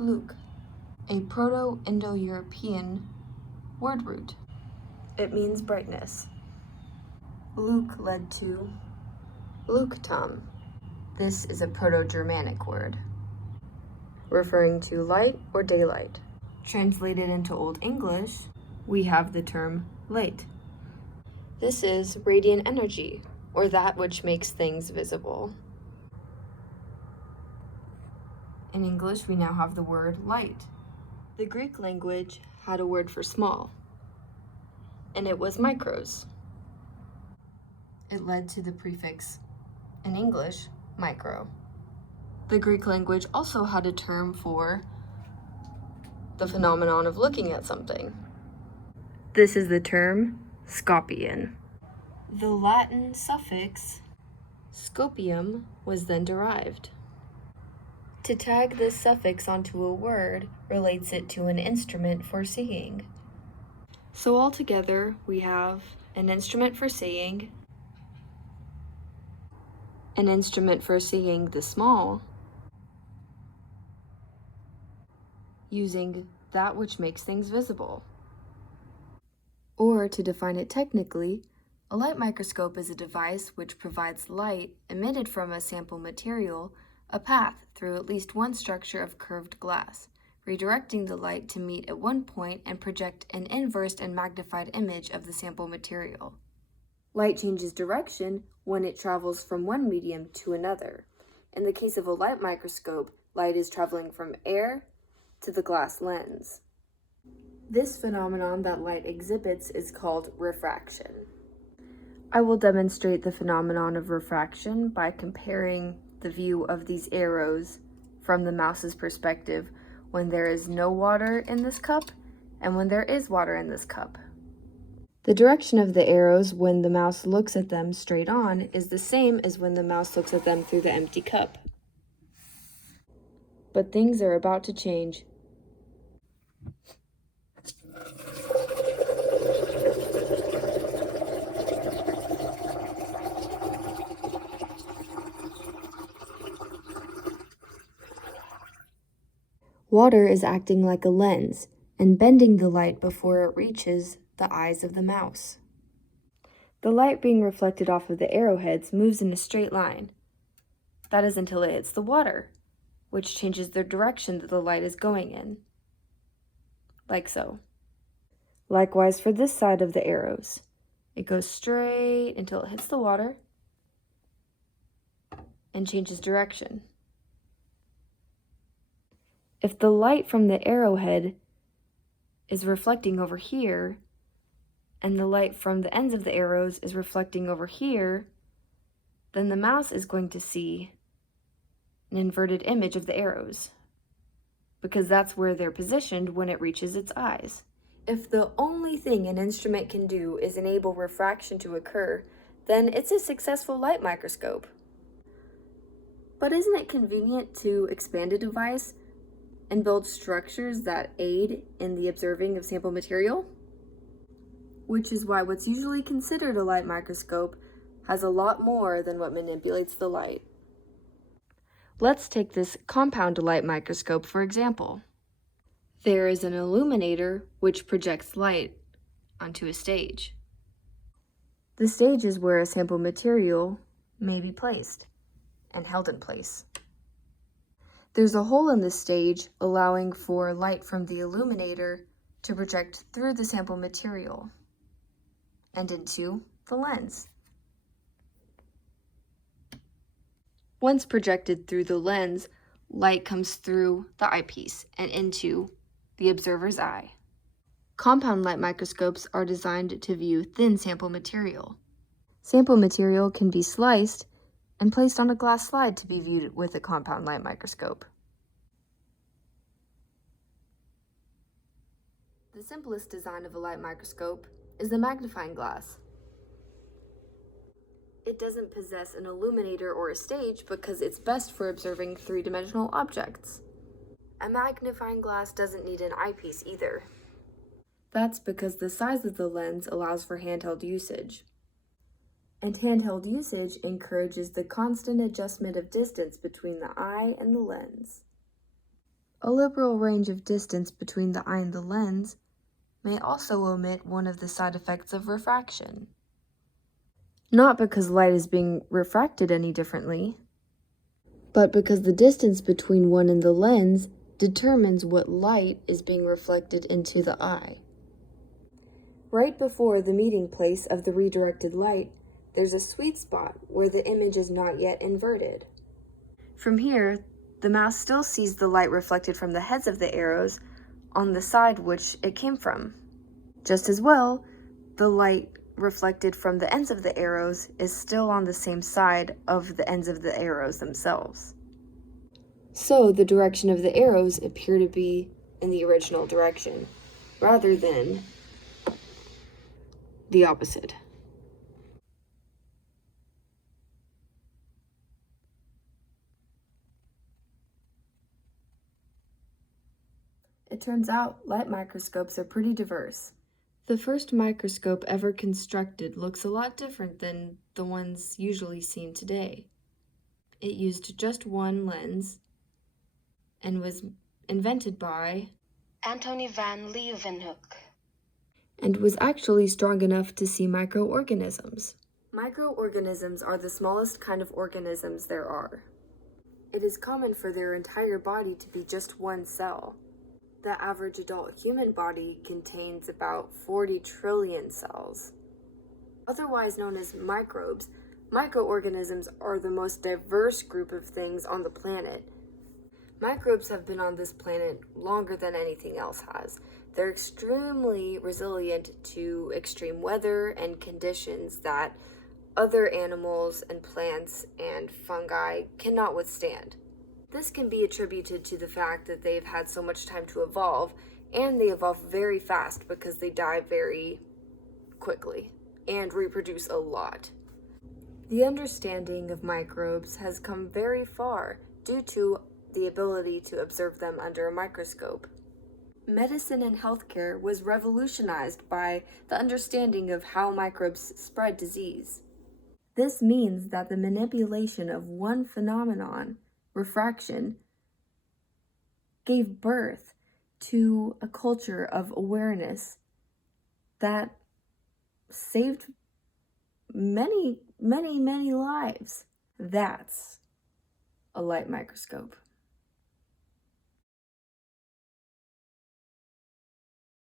Luke, a Proto-Indo-European word root. It means brightness. Luke led to Leuchtturm. This is a Proto-Germanic word, referring to light or daylight. Translated into Old English, we have the term light. This is radiant energy, or that which makes things visible. In English, we now have the word light. The Greek language had a word for small, and it was micros. It led to the prefix, in English, micro. The Greek language also had a term for the phenomenon of looking at something. This is the term scopian. The Latin suffix scopium was then derived. To tag this suffix onto a word relates it to an instrument for seeing. So altogether, we have an instrument for seeing, an instrument for seeing the small, using that which makes things visible. Or to define it technically, a light microscope is a device which provides light emitted from a sample material a path through at least one structure of curved glass, redirecting the light to meet at one point and project an inversed and magnified image of the sample material. Light changes direction when it travels from one medium to another. In the case of a light microscope, light is traveling from air to the glass lens. This phenomenon that light exhibits is called refraction. I will demonstrate the phenomenon of refraction by comparing the view of these arrows from the mouse's perspective when there is no water in this cup and when there is water in this cup. The direction of the arrows when the mouse looks at them straight on is the same as when the mouse looks at them through the empty cup. But things are about to change. Water is acting like a lens and bending the light before it reaches the eyes of the mouse. The light being reflected off of the arrowheads moves in a straight line. That is until it hits the water, which changes the direction that the light is going in, like so. Likewise for this side of the arrows. It goes straight until it hits the water and changes direction. If the light from the arrowhead is reflecting over here, and the light from the ends of the arrows is reflecting over here, then the mouse is going to see an inverted image of the arrows, because that's where they're positioned when it reaches its eyes. If the only thing an instrument can do is enable refraction to occur, then it's a successful light microscope. But isn't it convenient to expand a device and build structures that aid in the observing of sample material? Which is why what's usually considered a light microscope has a lot more than what manipulates the light. Let's take this compound light microscope for example. There is an illuminator which projects light onto a stage. The stage is where a sample material may be placed and held in place. There's a hole in the stage allowing for light from the illuminator to project through the sample material and into the lens. Once projected through the lens, light comes through the eyepiece and into the observer's eye. Compound light microscopes are designed to view thin sample material. Sample material can be sliced and placed on a glass slide to be viewed with a compound light microscope. The simplest design of a light microscope is the magnifying glass. It doesn't possess an illuminator or a stage because it's best for observing three-dimensional objects. A magnifying glass doesn't need an eyepiece either. That's because the size of the lens allows for handheld usage. And handheld usage encourages the constant adjustment of distance between the eye and the lens. A liberal range of distance between the eye and the lens may also omit one of the side effects of refraction. Not because light is being refracted any differently, but because the distance between one and the lens determines what light is being reflected into the eye. Right before the meeting place of the redirected light, there's a sweet spot where the image is not yet inverted. From here, the mouse still sees the light reflected from the heads of the arrows on the side which it came from. Just as well, the light reflected from the ends of the arrows is still on the same side of the ends of the arrows themselves. So the direction of the arrows appear to be in the original direction, rather than the opposite. It turns out light microscopes are pretty diverse. The first microscope ever constructed looks a lot different than the ones usually seen today. It used just one lens and was invented by Antony van Leeuwenhoek, and was actually strong enough to see microorganisms. Microorganisms are the smallest kind of organisms there are. It is common for their entire body to be just one cell. The average adult human body contains about 40 trillion cells. Otherwise known as microbes, microorganisms are the most diverse group of things on the planet. Microbes have been on this planet longer than anything else has. They're extremely resilient to extreme weather and conditions that other animals and plants and fungi cannot withstand. This can be attributed to the fact that they've had so much time to evolve, and they evolve very fast because they die very quickly and reproduce a lot. The understanding of microbes has come very far due to the ability to observe them under a microscope. Medicine and healthcare was revolutionized by the understanding of how microbes spread disease. This means that the manipulation of one phenomenon, refraction, gave birth to a culture of awareness that saved many lives. That's a light microscope.